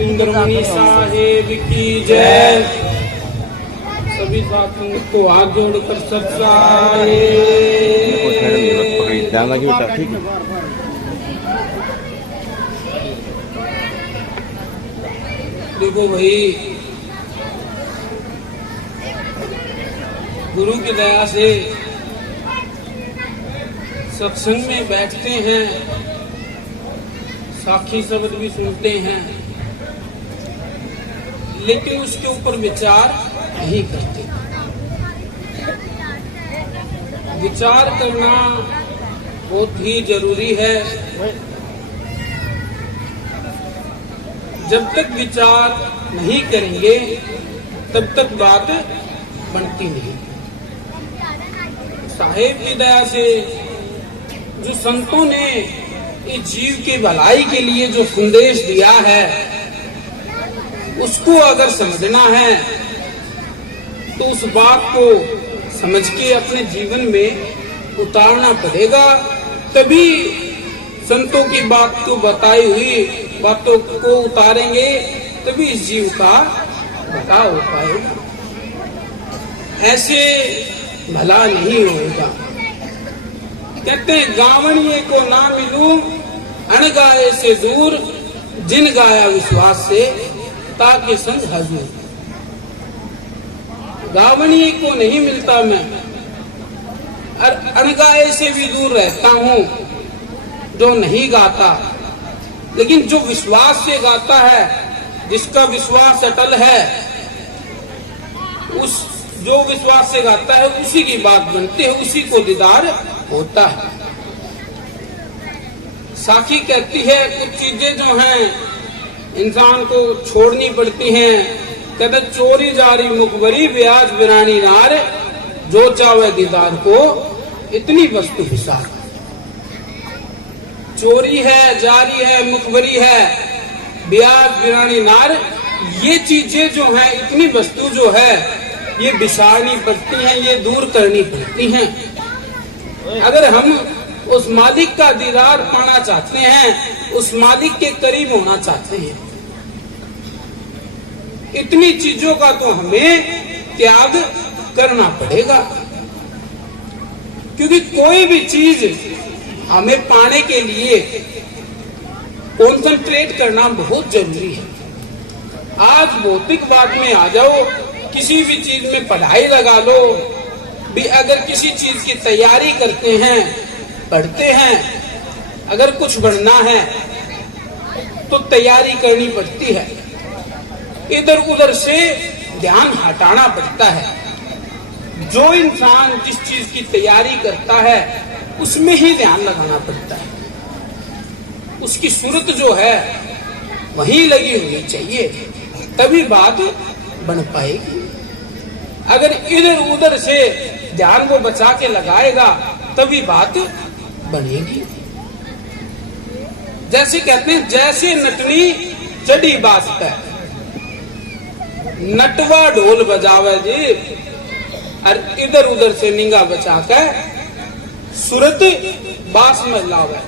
इंद्रमणि साहेब की जय। सभी साथियों को हाथ जोड़कर ध्यान लगी बेटा, ठीक है। देखो भाई, गुरु की दया से सत्संग में बैठते हैं, साखी शब्द भी सुनते हैं, लेकिन उसके ऊपर विचार नहीं करते। विचार करना बहुत ही जरूरी है। जब तक विचार नहीं करेंगे तब तक बात बनती नहीं। साहेब की दया से जो संतों ने इस जीव की भलाई के लिए जो संदेश दिया है, उसको अगर समझना है तो उस बात को समझ के अपने जीवन में उतारना पड़ेगा। तभी संतों की बात को बताई हुई बातों को उतारेंगे, तभी इस जीव का भला हो पाएगा। ऐसे भला नहीं होगा। कहते हैं गावणिये को ना मिलूं अनगाए से दूर, जिन गाया विश्वास से ताकि संग हजूर। गावणिये को नहीं मिलता मैं, और अनगाए से भी दूर रहता हूं, जो नहीं गाता। लेकिन जो विश्वास से गाता है, जिसका विश्वास अटल है, उस जो विश्वास से गाता है उसी की बात बनती है, उसी को दीदार होता है। साखी कहती है कुछ चीजें जो हैं इंसान को छोड़नी पड़ती हैं। कहते चोरी जारी मुखबरी ब्याज बिरानी नार, जो चावे दीदार को इतनी वस्तु हिसार। चोरी है, जारी है, मुखबरी है, ब्याज बिरानी नार, ये चीजें जो हैं, इतनी वस्तु जो है, ये बिसारनी पड़ती हैं, ये दूर करनी पड़ती हैं। अगर हम उस मालिक का दीदार पाना चाहते हैं, उस मालिक के करीब होना चाहते हैं, इतनी चीजों का तो हमें त्याग करना पड़ेगा। क्योंकि कोई भी चीज हमें पाने के लिए कॉन्सेंट्रेट करना बहुत जरूरी है। आज भौतिक बात में आ जाओ, किसी भी चीज में पढ़ाई लगा लो भी, अगर किसी चीज की तैयारी करते हैं, पढ़ते हैं, अगर कुछ बनना है तो तैयारी करनी पड़ती है। इधर उधर से ध्यान हटाना पड़ता है। जो इंसान जिस चीज की तैयारी करता है उसमें ही ध्यान लगाना पड़ता है। उसकी सूरत जो है वहीं लगी होनी चाहिए, तभी बात बन पाएगी। अगर इधर उधर से ध्यान को बचा के लगाएगा तभी बात बनेगी। जैसे कहते हैं, जैसे नटनी चढ़ी बास पे, नटवा ढोल बजावे जी, और इधर उधर से निगाह बचा के सूरत बास में लावे।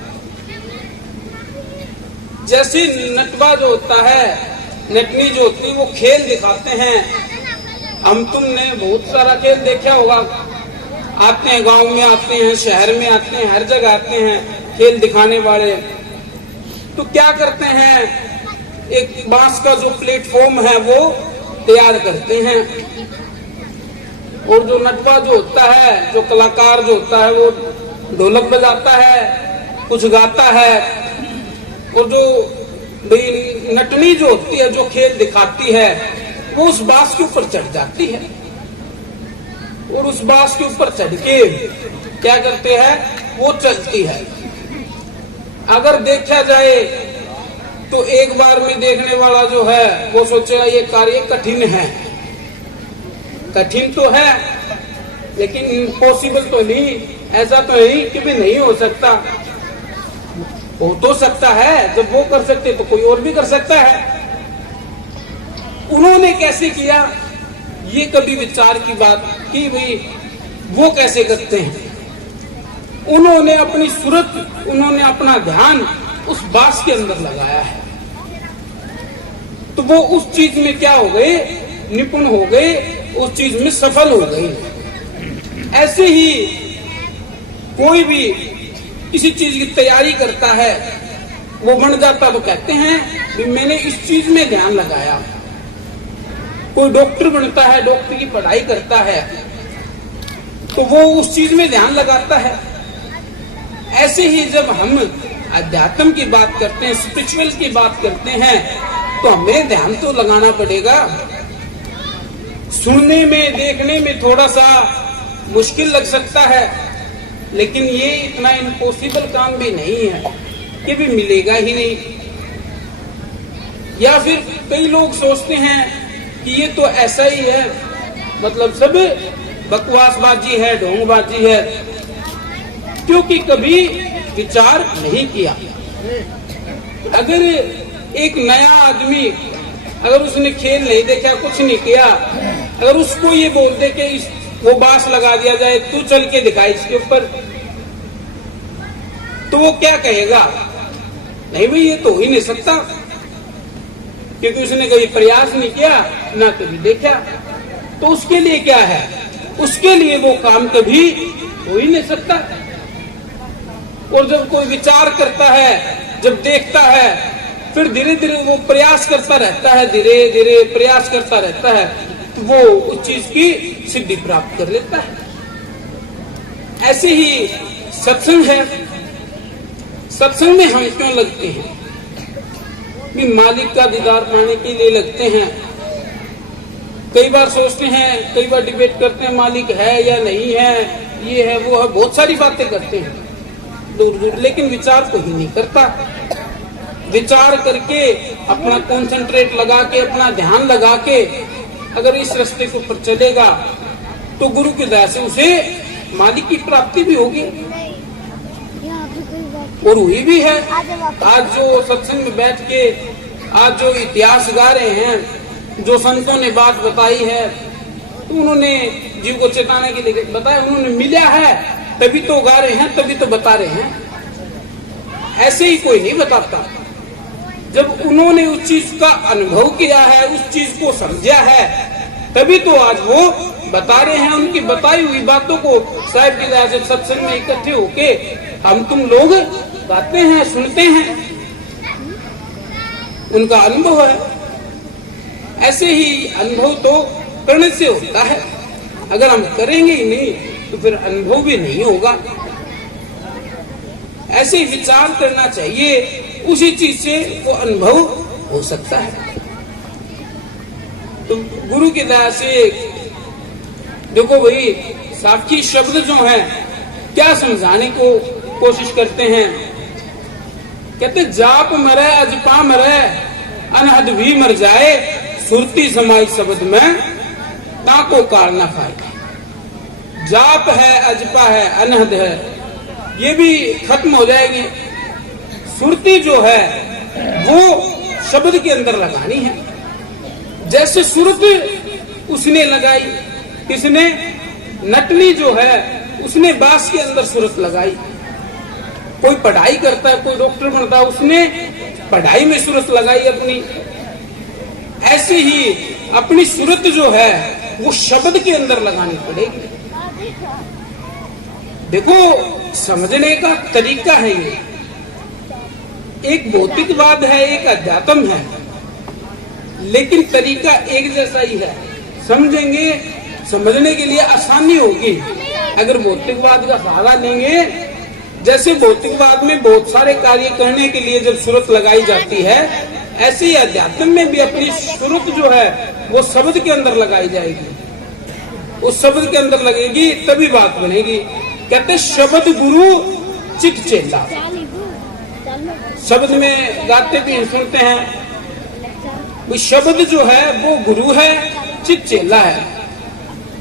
जैसे नटवा जो होता है, नटनी जो होती है, वो खेल दिखाते हैं। हम तुमने बहुत सारा खेल देखा होगा। आते हैं, गांव में आते हैं, शहर में आते हैं, हर जगह आते हैं खेल दिखाने वाले। तो क्या करते हैं, एक बांस का जो प्लेटफॉर्म है वो तैयार करते हैं, और जो नटवा जो होता है, जो कलाकार जो होता है, वो ढोलक बजाता है, कुछ गाता है, और जो नटनी जो होती है, जो खेल दिखाती है, वो उस बांस के ऊपर चढ़ जाती है, और उस बांस के ऊपर चढ़ के क्या करते हैं, वो चलती है। अगर देखा जाए तो एक बार में देखने वाला जो है वो सोचेगा ये कार्य कठिन है। कठिन तो है, लेकिन इम्पॉसिबल तो नहीं। ऐसा तो नहीं कि भी नहीं हो सकता, हो तो सकता है। जब वो कर सकते तो कोई और भी कर सकता है। उन्होंने कैसे किया, ये कभी विचार की बात की भाई वो कैसे करते हैं। उन्होंने अपनी सूरत, उन्होंने अपना ध्यान उस बांस के अंदर लगाया है, तो वो उस चीज में क्या हो गए, निपुण हो गए, उस चीज में सफल हो गए। ऐसे ही कोई भी किसी चीज की तैयारी करता है, वो बन जाता, वो कहते हैं कि मैंने इस चीज में ध्यान लगाया। कोई डॉक्टर बनता है, डॉक्टर की पढ़ाई करता है, तो वो उस चीज में ध्यान लगाता है। ऐसे ही जब हम अध्यात्म की बात करते हैं, स्पिरिचुअल की बात करते हैं, तो हमें ध्यान तो लगाना पड़ेगा। सुनने में, देखने में थोड़ा सा मुश्किल लग सकता है, लेकिन ये इतना इम्पॉसिबल काम भी नहीं है कि भी मिलेगा ही नहीं। या फिर कई लोग सोचते हैं कि ये तो ऐसा ही है, मतलब सब बकवासबाजी है, ढोंगबाजी है, क्योंकि कभी विचार नहीं किया। अगर एक नया आदमी, अगर उसने खेल नहीं देखा, कुछ नहीं किया, अगर उसको ये बोल दे कि वो बांस लगा दिया जाए, तू चल के दिखा इसके ऊपर, तो वो क्या कहेगा? नहीं भाई, ये तो हो ही नहीं सकता, क्योंकि उसने कभी प्रयास नहीं किया, ना कभी देखा। तो उसके लिए क्या है? उसके लिए वो काम कभी हो ही नहीं सकता। और जब कोई विचार करता है, जब देखता है, फिर धीरे धीरे वो प्रयास करता रहता है, धीरे धीरे प्रयास करता रहता है, तो वो उस चीज की सिद्धि प्राप्त कर लेता है। ऐसे ही सत्संग है। सत्संग में हम क्यों लगते हैं? कि मालिक का दीदार पाने के लिए लगते हैं। कई बार सोचते हैं, कई बार डिबेट करते हैं, मालिक है या नहीं है, ये है वो है, बहुत सारी बातें करते हैं दूर दूर, लेकिन विचार को ही नहीं करता। विचार करके, अपना कंसंट्रेट लगा के, अपना ध्यान लगा के अगर इस रास्ते के ऊपर चलेगा, तो गुरु की दया से उसे मालिक की प्राप्ति भी होगी, और हुई भी है। आज जो सत्संग में बैठ के आज जो इतिहास गा रहे हैं, जो संतों ने बात बताई है, तो उन्होंने जीव को चेताने के लिए बताया, उन्होंने मिला है तभी तो गा रहे हैं, तभी तो बता रहे हैं। ऐसे ही कोई नहीं बताता। जब उन्होंने उस चीज का अनुभव किया है, उस चीज को समझा है, तभी तो आज वो बता रहे हैं। उनकी बताई हुई बातों को साहिब की दया से सत्संग में इकट्ठे होके हम तुम लोग गाते हैं, सुनते हैं, उनका अनुभव है। ऐसे ही अनुभव तो करने से होता है। अगर हम करेंगे ही नहीं, तो फिर अनुभव भी नहीं होगा। ऐसे ही विचार करना चाहिए, उसी चीज से वो अनुभव हो सकता है। तो गुरु की दया से देखो भाई, साक्षी शब्द जो है क्या समझाने को कोशिश करते हैं। कहते जाप मरे अजपा मरे, अनहद भी मर जाए, सुरती समाई शब्द में ताको कार न खाए। जाप है, अजपा है, अनहद है, ये भी खत्म हो जाएगी। सुरती जो है वो शब्द के अंदर लगानी है। जैसे सुरत उसने लगाई, किसने? नटनी जो है उसने बांस के अंदर सुरत लगाई। कोई पढ़ाई करता है, कोई डॉक्टर बनता है, उसने पढ़ाई में सुरत लगाई अपनी। ऐसे ही अपनी सुरत जो है वो शब्द के अंदर लगानी पड़ेगी। देखो, समझने का तरीका है ये। एक भौतिकवाद है, एक अध्यात्म है, लेकिन तरीका एक जैसा ही है। समझेंगे, समझने के लिए आसानी होगी। अगर भौतिकवाद का सहारा लेंगे, जैसे भौतिकवाद में बहुत सारे कार्य करने के लिए जब सुरत लगाई जाती है, ऐसे ही अध्यात्म में भी अपनी सुरत जो है वो शब्द के अंदर लगाई जाएगी। उस शब्द के अंदर लगेगी तभी बात बनेगी। कहते शब्द गुरु चित चेला। शब्द में गाते भी सुनते हैं, वो शब्द जो है वो गुरु है, चित चेला है।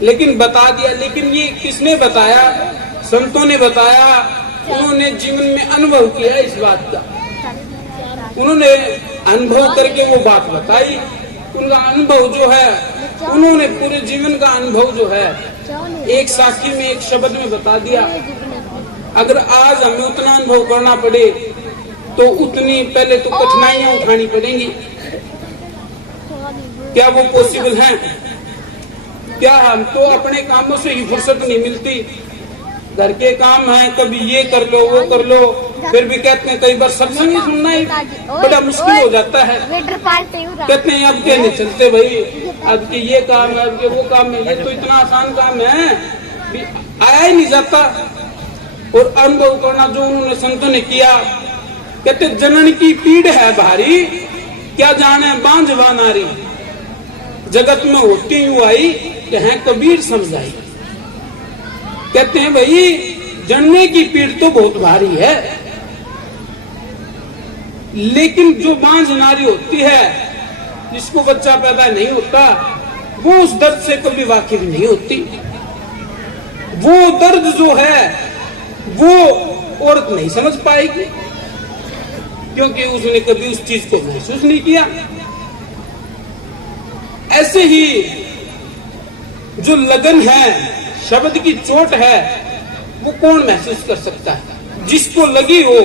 लेकिन बता दिया, लेकिन ये किसने बताया? संतों ने बताया। उन्होंने जीवन में अनुभव किया इस बात का, उन्होंने अनुभव करके वो बात बताई। उनका अनुभव जो है, उन्होंने पूरे जीवन का अनुभव जो है एक साखी में, एक शब्द में बता दिया। अगर आज हमें उतना अनुभव करना पड़े तो उतनी पहले तो कठिनाइयां उठानी पड़ेंगी। क्या वो पॉसिबल है? क्या हमको अपने कामों से ही फुर्सत नहीं मिलती? घर के काम है, कभी ये कर लो वो कर लो, फिर भी कहते हैं कई बार सत्संग ही सुनना ही बड़ा मुश्किल हो जाता है। कहते हैं अब क्या नहीं चलते भाई, अब के ये काम है, अब के वो काम है, ये तो इतना आसान काम है, आया ही नहीं जाता। और अनुभव करना जो उन्होंने संतों ने किया, कहते जनन की पीड़ है भारी, क्या जाने बांझवा नारी, जगत में होती यूं आई, कहें कबीर समझाई। कहते हैं भाई जन्मे की पीड़ तो बहुत भारी है, लेकिन जो बांझ नारी होती है, जिसको बच्चा पैदा नहीं होता, वो उस दर्द से कभी वाकिफ नहीं होती। वो दर्द जो है वो औरत नहीं समझ पाएगी, क्योंकि उसने कभी उस चीज को महसूस नहीं किया। ऐसे ही जो लगन है, शब्द की चोट है, वो कौन महसूस कर सकता है? जिसको लगी हो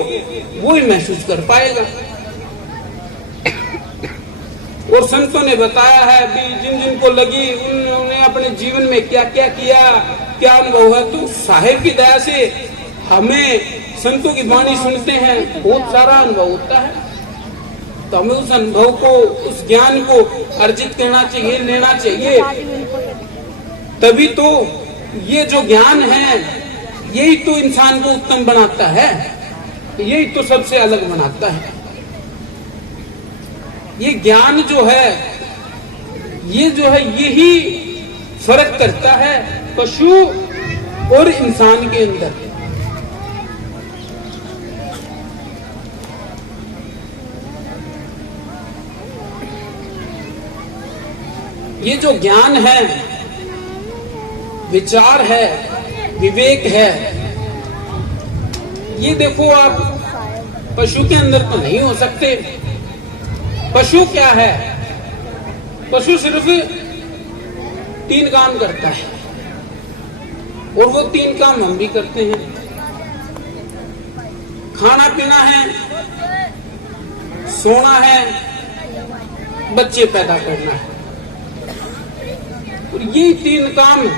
वो ही महसूस कर पाएगा। और संतों ने बताया है भी जिन जिन को लगी उन्होंने अपने जीवन में क्या क्या किया, क्या अनुभव है। तो साहिब की दया से हमें संतों की वाणी सुनते हैं, बहुत सारा अनुभव होता है, तो हमें उस अनुभव को, उस ज्ञान को अर्जित करना चाहिए, लेना चाहिए। तभी तो ये जो ज्ञान है, यही तो इंसान को उत्तम बनाता है, यही तो सबसे अलग बनाता है। ये ज्ञान जो है, ये जो है, यही फर्क करता है पशु और इंसान के अंदर। ये जो ज्ञान है, विचार है, विवेक है, ये देखो आप पशु के अंदर तो नहीं हो सकते। पशु क्या है? पशु सिर्फ 3 काम करता है, और वो 3 काम हम भी करते हैं। खाना पीना है, सोना है, बच्चे पैदा करना है। और ये 3 काम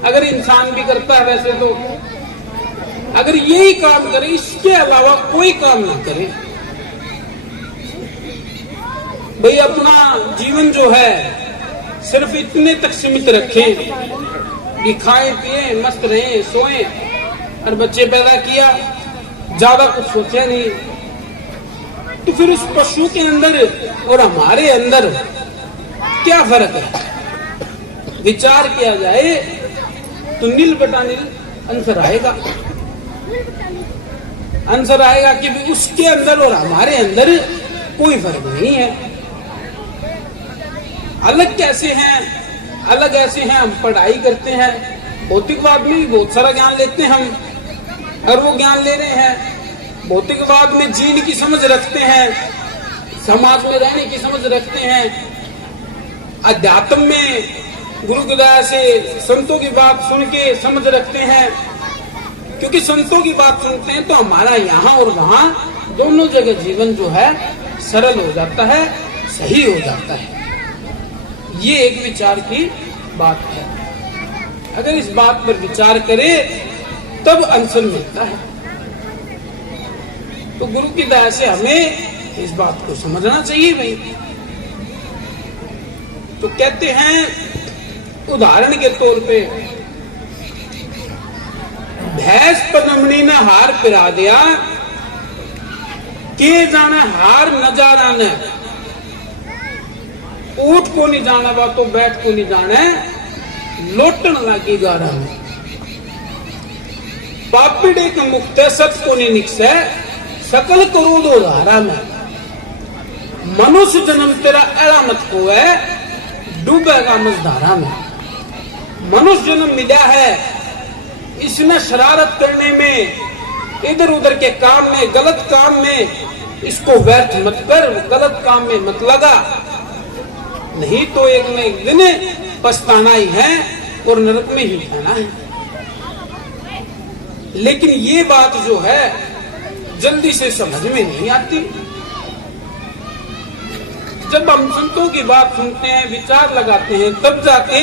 अगर इंसान भी करता है, वैसे तो अगर यही काम करे, इसके अलावा कोई काम ना करे, भाई अपना जीवन जो है सिर्फ इतने तक सीमित रखें कि खाएं पिए, मस्त रहें, सोएं, और बच्चे पैदा किया, ज्यादा कुछ सोचा नहीं, तो फिर उस पशु के अंदर और हमारे अंदर क्या फर्क है? विचार किया जाए तो नील बटा नील आंसर आएगा। आंसर आएगा कि उसके अंदर और हमारे अंदर कोई फर्क नहीं है। अलग कैसे हैं? अलग ऐसे हैं, हम पढ़ाई करते हैं, भौतिकवाद में भी बहुत सारा ज्ञान लेते हैं हम, और वो ज्ञान ले रहे हैं। भौतिकवाद में जीने की समझ रखते हैं, समाज में रहने की समझ रखते हैं। अध्यात्म में गुरु की दया से संतों की बात सुन के समझ रखते हैं, क्योंकि संतों की बात सुनते हैं तो हमारा यहाँ और वहाँ दोनों जगह जीवन जो है सरल हो जाता है, सही हो जाता है। ये एक विचार की बात है। अगर इस बात पर विचार करे तब आंसर मिलता है। तो गुरु की दया से हमें इस बात को समझना चाहिए भाई। तो कहते हैं उदाहरण के तौर पे, भैंस पद्मनी ने हार पिरा दिया, के जाने हार न जा राने, ऊट को नहीं जाना बा तो बैठ को नहीं जाने, लोटन लागी गारा में। पापिड़े के मुक्ते सत को नहीं निकसे, सकल करोड़ों धारा में। मनुष्य जन्म तेरा एड़ा मत को है, डूबेगा मझधारा में। मनुष्य जन्म मिला है, इसमें शरारत करने में, इधर उधर के काम में, गलत काम में इसको व्यर्थ मत कर, गलत काम में मत लगा, नहीं तो एक न एक दिन पछताना ही है और नरक में ही जाना है। लेकिन ये बात जो है जल्दी से समझ में नहीं आती। जब हम संतों की बात सुनते हैं, विचार लगाते हैं, तब जाके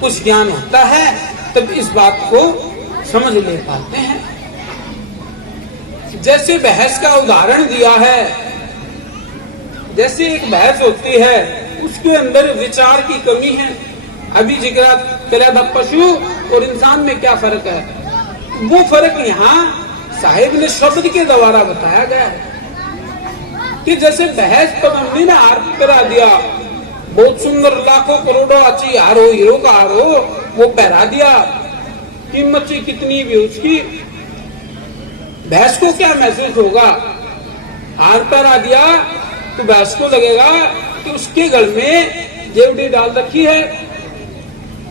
कुछ ज्ञान होता है, तब इस बात को समझ ले पाते हैं। जैसे बहस का उदाहरण दिया है, जैसे एक बहस होती है, उसके अंदर विचार की कमी है। अभी जिक्र करा था पशु और इंसान में क्या फर्क है, वो फर्क यहाँ साहिब ने शब्द के द्वारा बताया गया है कि जैसे बहस पर हमने ना आरोप करा दिया, बहुत सुंदर लाखों करोड़ों अच्छी हार हो, हीरो का हार हो, वो पहरा दिया, कीमत से कितनी भी उसकी, भैंस को क्या महसूस होगा? हार पहरा दिया तो भैंस को लगेगा कि उसके गल में जेवड़ी डाल रखी है,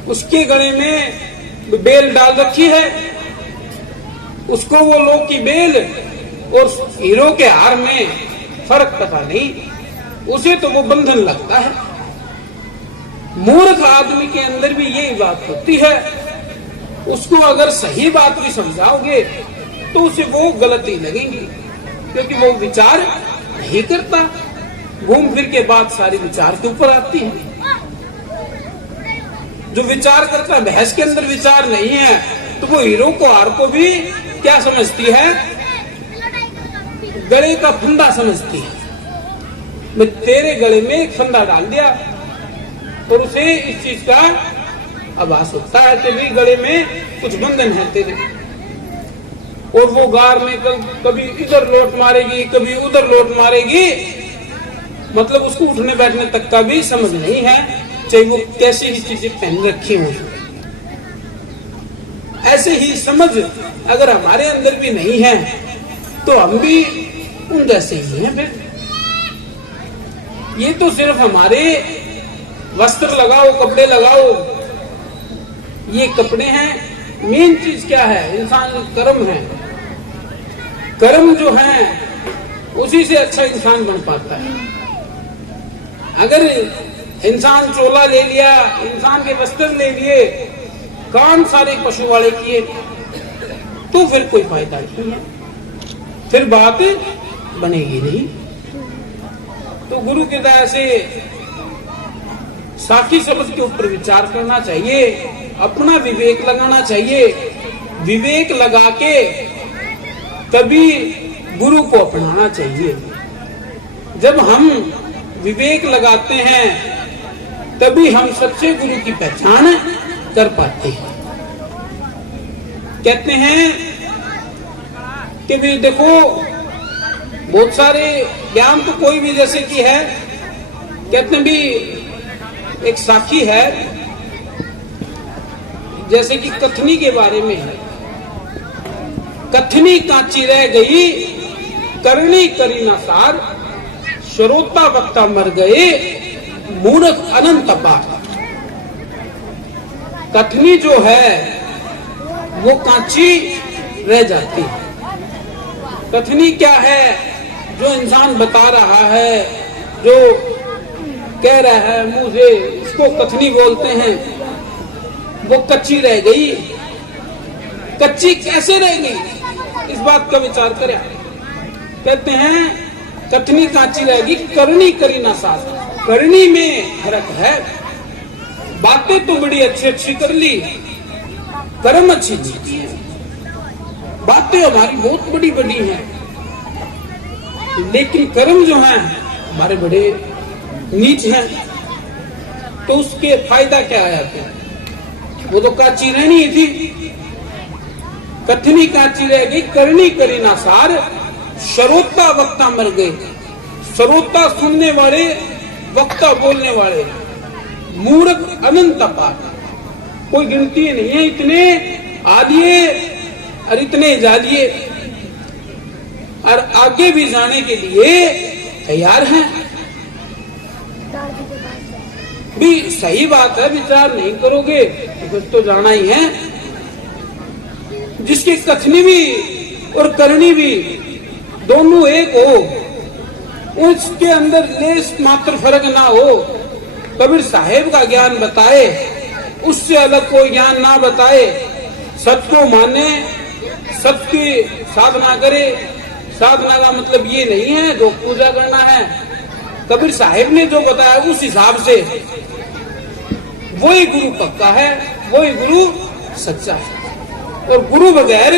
उसके गले में बेल डाल रखी है, उसको वो लोग की बेल और हीरो के हार में फर्क पता नहीं, उसे तो वो बंधन लगता है। मूर्ख आदमी के अंदर भी यही बात होती है। उसको अगर सही बात भी समझाओगे तो उसे वो गलती लगेगी, क्योंकि वो विचार नहीं करता। घूम फिर के बात सारी विचार के ऊपर आती है। जो विचार करता, बहस के अंदर विचार नहीं है, तो वो हीरो को हार को भी क्या समझती है? गले का फंदा समझती है। मैं तेरे गले में एक फंदा डाल दिया और उसे इस चीज का आभास होता है कि भी गले में कुछ बंधन है तेरे, और वो गार में कभी इधर लोट मारेगी, कभी उधर लोट मारेगी, मतलब उसको उठने बैठने तक का भी समझ नहीं है, चाहे वो कैसी भी चीजें पहन रखी हो। ऐसे ही समझ अगर हमारे अंदर भी नहीं है तो हम भी उन जैसे ही हैं। फिर ये तो सिर्फ हमारे वस्त्र लगाओ, कपड़े लगाओ, ये कपड़े हैं। मेन चीज क्या है? इंसान कर्म है। कर्म जो है उसी से अच्छा इंसान बन पाता है। अगर इंसान चोला ले लिया, इंसान के वस्त्र ले लिए, काम सारे पशु वाले किए, तो फिर कोई फायदा नहीं है, फिर बात बनेगी नहीं। तो गुरु की दया से साखी शब्द के ऊपर विचार करना चाहिए, अपना विवेक लगाना चाहिए। विवेक लगा के तभी गुरु को अपनाना चाहिए। जब हम विवेक लगाते हैं तभी हम सच्चे गुरु की पहचान कर पाते हैं। कहते हैं कि भी देखो, बहुत सारे ज्ञान तो कोई भी जैसे कि है, कहते हैं भी एक साखी है, जैसे कि कथनी के बारे में है। कथनी कांची रह गई, करनी करी ना सार, श्रोता वक्ता मर गए, मूर्ख अनंत पार। कथनी जो है वो कांची रह जाती है। कथनी क्या है? जो इंसान बता रहा है, जो कह रहा है मुंह से, इसको कथनी बोलते हैं। वो कच्ची रह गई। कच्ची कैसे रह गई, इस बात का विचार करें। कहते हैं कथनी कांची रहेगी, करनी करी ना साथ। करनी में फर्क है। बातें तो बड़ी अच्छी अच्छी कर ली, कर्म अच्छी नहीं किए। बातें हमारी बहुत बड़ी बड़ी हैं, लेकिन कर्म जो हैं हमारे बड़े नीच हैं। तो उसके फायदा क्या है? वो तो कांची रहनी थी। कथनी कांची रह गई, करनी करी ना सार, श्रोता वक्ता मर गए। श्रोता सुनने वाले, वक्ता बोलने वाले, मूर्ख अनंत पार। कोई गिनती नहीं है। इतने आदिए और इतने जालिए, और आगे भी जाने के लिए तैयार हैं। भी सही बात है, विचार नहीं करोगे तो फिर तो जाना ही है। जिसकी कथनी भी और करनी भी दोनों एक हो, उसके अंदर लेस मात्र फर्क ना हो। कबीर साहेब का ज्ञान बताए, उससे अलग कोई ज्ञान ना बताए। सत्य को माने, सत्य की साधना करे, साधना का मतलब ये नहीं है जो पूजा करना है। कबीर साहिब ने जो बताया उस हिसाब से वही गुरु पक्का है, वही गुरु सच्चा है, और गुरु बगैर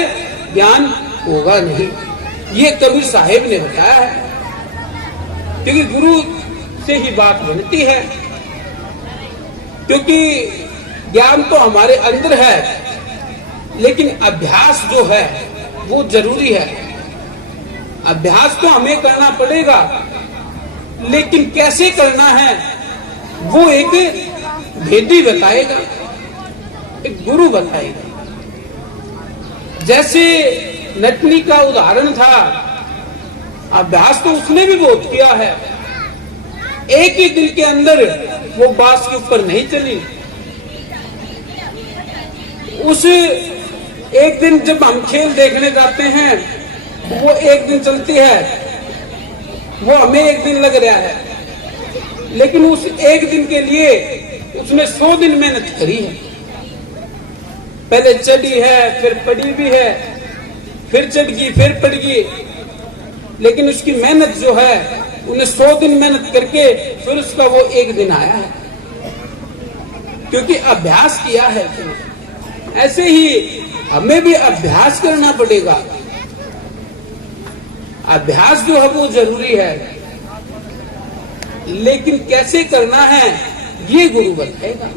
ज्ञान होगा नहीं। ये कबीर साहिब ने बताया है, क्योंकि गुरु से ही बात बनती है। क्योंकि ज्ञान तो हमारे अंदर है, लेकिन अभ्यास जो है वो जरूरी है। अभ्यास तो हमें करना पड़ेगा, लेकिन कैसे करना है वो एक भेदी बताएगा, एक गुरु बताएगा। जैसे नटनी का उदाहरण था, अभ्यास तो उसने भी बहुत किया है। एक ही दिन के अंदर वो बांस के ऊपर नहीं चली। उस एक दिन जब हम खेल देखने जाते हैं, वो एक दिन चलती है, वो हमें एक दिन लग रहा है, लेकिन उस एक दिन के लिए उसने 100 दिन मेहनत करी है। पहले चढ़ी है, फिर पड़ी भी है, फिर चढ़ गई, फिर पड़ गई, लेकिन उसकी मेहनत जो है उन्हें 100 दिन मेहनत करके फिर उसका वो एक दिन आया है, क्योंकि अभ्यास किया है। ऐसे ही हमें भी अभ्यास करना पड़ेगा। अभ्यास जो है वो जरूरी है, लेकिन कैसे करना है ये गुरु बताएगा।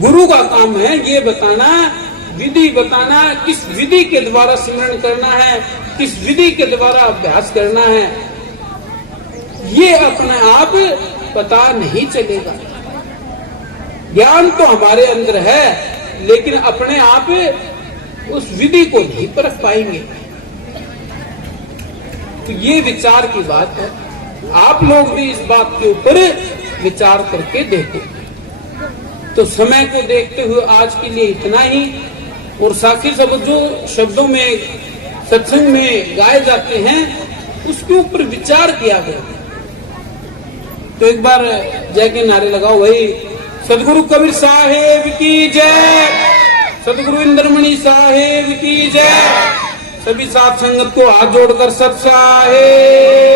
गुरु का काम है ये बताना, विधि बताना, किस विधि के द्वारा स्मरण करना है, किस विधि के द्वारा अभ्यास करना है। ये अपने आप पता नहीं चलेगा। ज्ञान तो हमारे अंदर है, लेकिन अपने आप उस विधि को नहीं परख पाएंगे। तो ये विचार की बात है। आप लोग भी इस बात के ऊपर विचार करके देखो। तो समय को देखते हुए आज के लिए इतना ही। और साथी सब जो शब्दों में सत्संग में गाए जाते हैं उसके ऊपर विचार किया गया। तो एक बार जय के नारे लगाओ भाई। सदगुरु कबीर साहेब की जय, सदगुरु इंद्रमणि साहेब की जय। सभी साथ संगत को हाथ जोड़कर सत साहेब